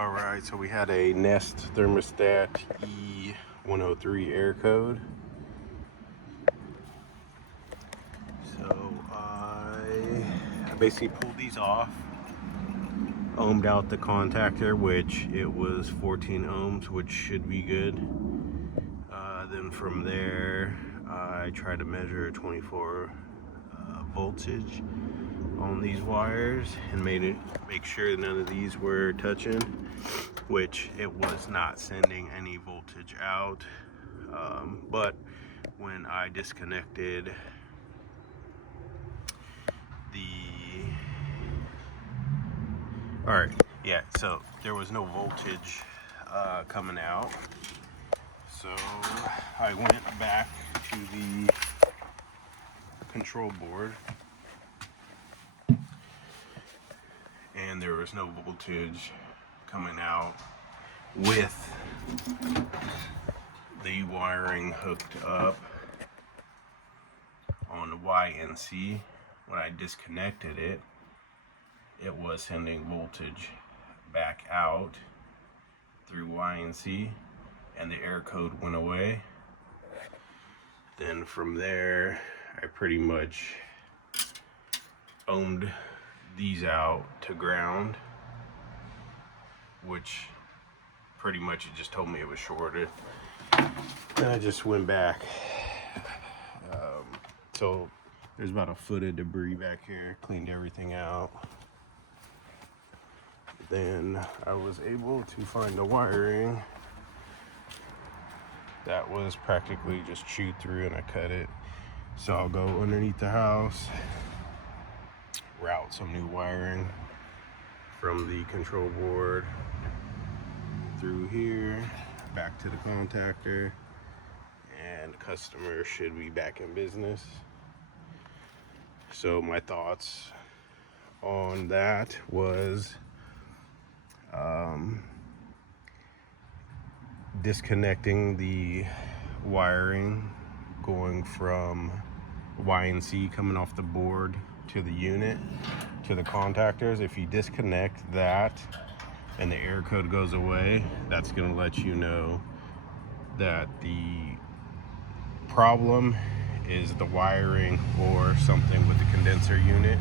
Alright, so we had a Nest thermostat E103 air code. So I basically pulled these off, ohmed out the contactor, which it was 14 ohms, which should be good. Then from there, I tried to measure 24 voltage on these wires and make sure none of these were touching, which it was not sending any voltage out. But when I disconnected so there was no voltage coming out. So I went back to the control board and there was no voltage coming out with the wiring hooked up on Y and C. When I disconnected it, it was sending voltage back out through Y and C, and the air code went away. Then from there, I pretty much ohmed these out to ground, which pretty much it just told me it was shorted. Then I just went back. So there's about a foot of debris back here, cleaned everything out. Then I was able to find the wiring that was practically just chewed through, and I cut it. So I'll go underneath the house, route some new wiring from the control board through here back to the contactor, and the customer should be back in business. So my thoughts on that was disconnecting the wiring going from Y and C coming off the board to the unit to the contactors. If you disconnect that and the air code goes away, that's going to let you know that the problem is the wiring or something with the condenser unit.